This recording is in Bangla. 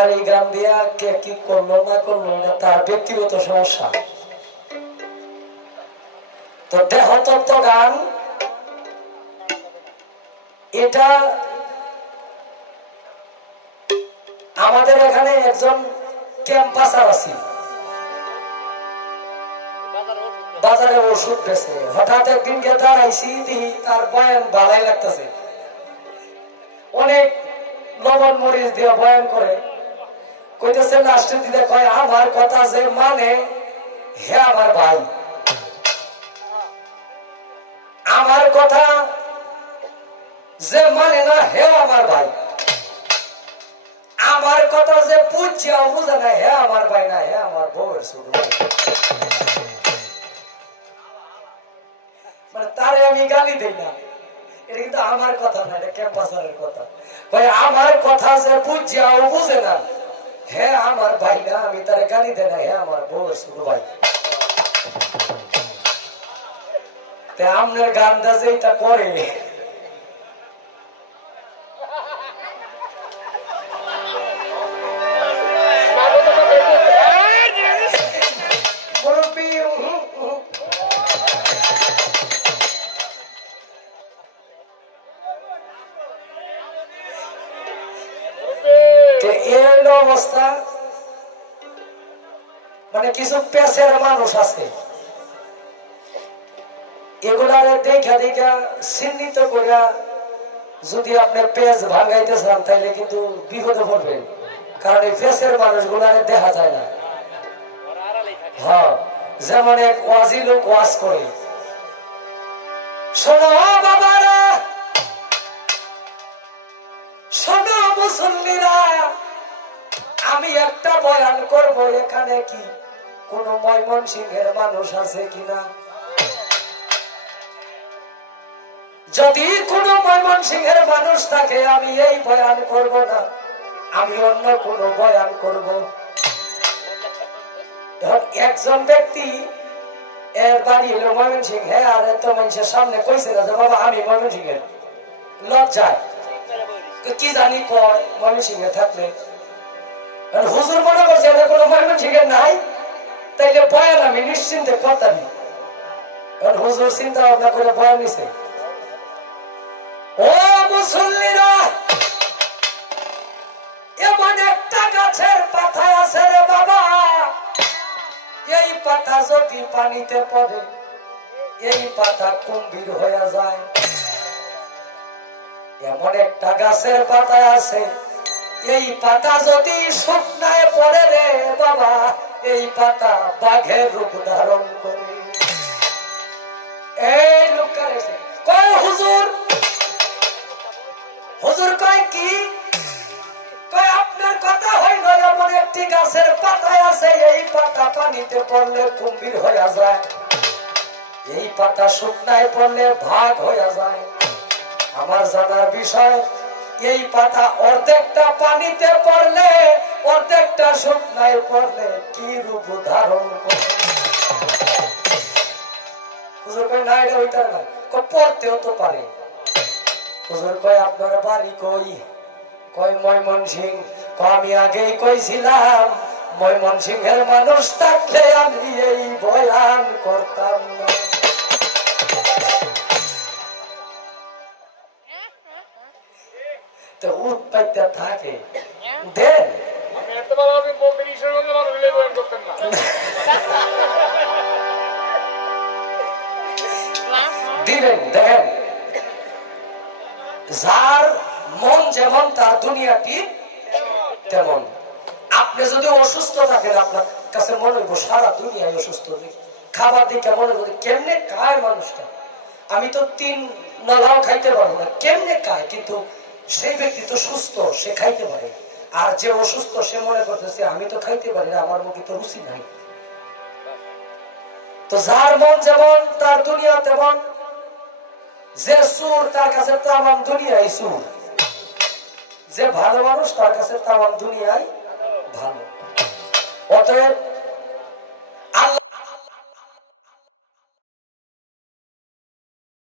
আপনার এই গান দিয়া কে কি করলো না করলো এটা তার ব্যক্তিগত সমস্যা। তো দেহতত্ত্ব গান এটা আমাদের এখানে একজন ক্যাম্পাসার আছে, বাজারে ওষুধ বেছে। হঠাৎ একদিন গিয়ে দাঁড়াইছি, দেখি তার বয়ান ভালাই লাগতেছে, অনেক লবণ মরিচ দিয়ে বয়ান করে। কইতেছে লাস্টে দিতে কয় আমার কথা যে মানে হে আমার ভাই, আমার কথা যে মানে না হে আমার ভাই, আমার কথা যে বুঝছেও বুঝে না হে আমার ভাই না, হে আমার বউয়ের ছোট ভাই। মানে তারে আমি গালি দেই না, এটা কিন্তু আমার কথা না, এটা ক্যাম্পাসারের কথা। ভাই আমার কথা যে বুঝছেও বুঝে না হে আমার ভাই না, আমি তারে গালি দেই না, হে আমার বউয়ের ছোট ভাই। আপনার গানটা যে এটা করে এই অবস্থা। মানে কিছু পেশের মানুষ আছে, এগুলারে দেখা দেখা চিহ্নিত করিয়া যদি আপনি পেজ ভাঙাইতে চান তাইলে কিন্তু বিপদে পড়বেন, কারণ এই পেশের মানুষগুলারে দেখা যায় না। হ্যাঁ, যেমন এক ওয়াজি লোক ওয়াজ করে, শোনো বাবারা, শোনো মুসল্লিরা, আমি একটা বয়ান করব, এখানে কি কোন ময়মনসিংহের মানুষ আছে কিনা? যদি কোন ময়মনসিংহের মানুষ থাকে আমি এই বয়ান করব না, আমি অন্য কোন বয়ান করব। একজন ব্যক্তি এর বাড়ি হলো ময়মনসিংহে, আর এত মানুষের সামনে কইছে না যে বাবা আমি ময়মনসিংহের, লজ্জায় কি জানি কয় ময়মনসিংহে থাকলে। হুজুর মনে করছে এটা কোনো ময়মনসিংহের নাই, তাইলে বয়ান আমি নিশ্চিন্তে করতাম। হুজুর চিন্তা ভাবনা করে বয়ান নিছে। ও মুসল্লিরা, এমন একটা গাছের পাতা আছে রে বাবা, এই পাতা যদি পানিতে পড়ে এই পাতা কুম্ভীর হয়ে যায়। এমন একটা গাছের পাতা আছে, এই পাতা যদি শুকনায় পড়ে রে বাবা, এই পাতা বাঘের রূপ ধারণ করে। এই লোকটা কয় হুজুর, হুজুর কয় কি? কয় আপনার কথা হইল এমন একটি গাছের পাতায় আছে, এই পাতা পানিতে পড়লে কুম্ভীর হয়ে যায়, এই পাতা শুকনায় পড়লে ভাগ হয়ে যায়। আমার জানার বিষয়, এই পাতা অর্ধেকটা পানিতে পড়লে অর্ধেকটা শুকনায় পড়লে কি রূপ ধারণ করে? হুজুর কয় না, এটা ওইটার না, পড়তেও তো পারে। হুজুর কয় আপনার বাড়ি কই? কয় ময়মনসিংহ। আমি আগেই কইছিলাম ময়মনসিংহের মানুষ থাকলে আমি এই বয়ান করতাম না। তো উৎপাইতে থাকে দেন, দিবেন। দেখেন, যার মন যেমন তার দুনিয়াটি তেমন। আপনি যদি অসুস্থ থাকেন, আপনার কাছে মনে হইব সারা দুনিয়ায় অসুস্থ। খাবার দিকে মনে করবে কেমনে খায় মানুষটা, আমি তো 3 নলাও খাইতে পারবো না, কেমনে খায়? কিন্তু সেই ব্যক্তি তো সুস্থ, সে খাইতে পারে। আর যে অসুস্থ সে মনে করতেছে আমি তো খাইতে পারি না, আমার মুখে তো রুচি নাই। তো যার মন যেমন তার দুনিয়া তেমন। যে সুর তার কাছে তামাম দুনিয়াই সুর, যে ভালো মানুষ তার কাছে তামাম দুনিয়াই ভালো। অতএব